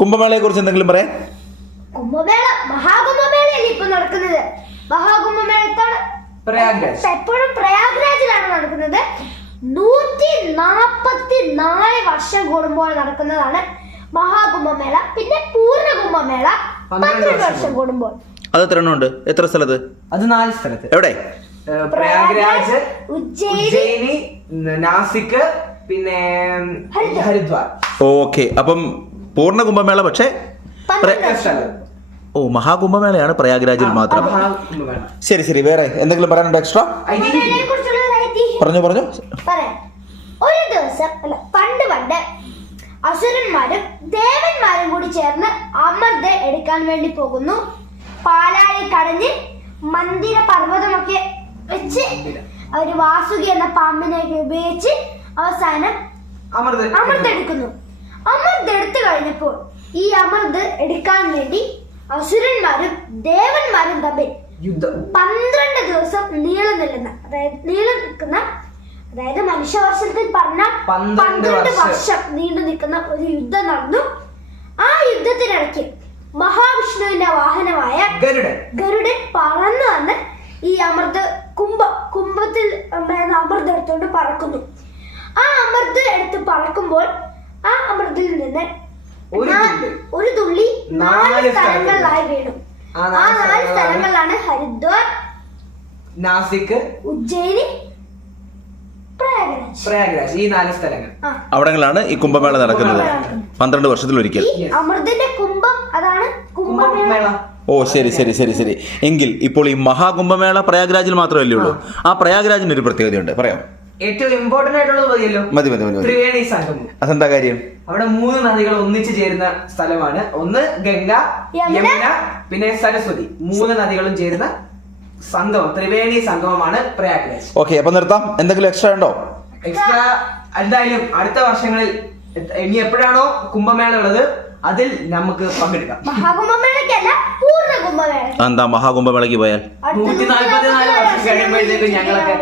കുംഭമേളയെ കുറിച്ച് എന്തെങ്കിലും പറയാം? കുംഭമേള മഹാകുംഭമേളയല്ലേ ഇപ്പൊ നടക്കുന്നത്. മഹാകുംഭമേള എപ്പോഴും പ്രയാഗ്രാജിലാണ് നടക്കുന്നത്. 144 വർഷം കൂടുമ്പോൾ നടക്കുന്നതാണ് മഹാകുംഭമേള. പിന്നെ പൂർണ്ണ കുംഭമേള 12 വർഷം കൂടുമ്പോൾ. അത് എത്ര എണ്ണം ഉണ്ട്? എത്ര സ്ഥലത്ത്? അത് 4 സ്ഥലത്ത്. എവിടെ? പ്രയാഗ്രാജ്, ഉജ്ജയിനി, നാസിക്, പിന്നെ ഹരിദ്വാർ. ഓക്കെ. അപ്പം പൂർണ്ണ കുംഭമേള പക്ഷേ മഹാകുംഭമേളയാണ് പ്രയാഗ്രാജിൽ മാത്രം. ശരി ശരി. വേറെ എന്തെങ്കിലും പറയാനുണ്ടോ എക്സ്ട്രാ? പറഞ്ഞു. ഒരു ദിവസം പണ്ട് അസുരന്മാരും ദേവന്മാരും കൂടി ചേർന്ന് അമൃത എടുക്കാൻ വേണ്ടി പോകുന്നു. പാലാഴി കടഞ്ഞ് മന്ദിര പർവ്വതമൊക്കെ വെച്ച് അവര് വാസുകി എന്ന പാമ്പിനെയൊക്കെ ഉപയോഗിച്ച് അവസാനം അമൃത എടുക്കുന്നു. അമൃത എടുത്തു കഴിഞ്ഞപ്പോൾ ഈ അമൃത എടുക്കാൻ വേണ്ടി അസുരന്മാരും ദേവന്മാരും തമ്മിൽ 12 ദിവസം നീളം നിൽക്കുന്ന അതായത് മനുഷ്യവർഷത്തിൽ പറഞ്ഞ 12 വർഷം നീണ്ടു നിൽക്കുന്ന ഒരു യുദ്ധം നടന്നു. ആ യുദ്ധത്തിനിടയ്ക്ക് മഹാവിഷ്ണുവിന്റെ വാഹനമായ ഗരുഡൻ പറന്നു വന്ന് ഈ കുംഭത്തിൽ അമൃത എടുത്തുകൊണ്ട് പറക്കുന്നു. ആ അമൃത എടുത്ത് പറക്കുമ്പോൾ ആ അമൃതയിൽ നിന്ന് ഒരു തുള്ളി 4 സ്ഥലങ്ങളിലായി വീണു. ആ 4 സ്ഥലങ്ങളിലാണ് ഹരിദ്വാർ, നാസിക്, ഉജ്ജയിനി, പ്രയാഗ്രാജ്. ഈ 4 സ്ഥലങ്ങൾ അവിടങ്ങളാണ് ഈ കുംഭമേള നടക്കുന്നത് 12 വർഷത്തിലൊരിക്കൽ. അമൃതന്റെ കുംഭം അതാണ് കുംഭമേള. ഓ ശരി ശരി ശരി ശരി. എങ്കിൽ ഇപ്പോൾ ഈ മഹാകുംഭമേള പ്രയാഗ്രാജിൽ മാത്രമല്ലേ ഉള്ളൂ? ആ പ്രയാഗ്രാജിന് ഒരു പ്രത്യേകതയുണ്ട്, പറയാം. ഏറ്റവും ഇമ്പോർട്ടന്റ് ആയിട്ടുള്ളത് മതി. ത്രിവേണി സംഗമം. അതെന്താ കാര്യം? അവിടെ 3 നദികൾ ഒന്നിച്ചു ചേരുന്ന സ്ഥലമാണ്. ഒന്ന് ഗംഗ, യമുന, പിന്നെ സരസ്വതി. 3 നദികളും ചേരുന്ന സംഗമം, ത്രിവേണി സംഗമമാണ് പ്രയാഗ്രാജ്. ഓക്കെ, അപ്പൊ നിർത്താം. എന്തെങ്കിലും എക്സ്ട്രാ ഉണ്ടോ? എക്സ്ട്രാ എന്തായാലും അടുത്ത വർഷങ്ങളിൽ ഇനി എപ്പോഴാണോ കുംഭമേള ഉള്ളത് അതിൽ നമുക്ക് പങ്കെടുക്കാം. മഹാകുംഭമേളയ്ക്കല്ല, പൂർണ്ണ കുംഭമേള. എന്താ മഹാകുംഭമേളയ്ക്ക് പോയാൽ 144 വർഷം കഴിയുമ്പോഴത്തേക്കും ഞങ്ങളൊക്കെ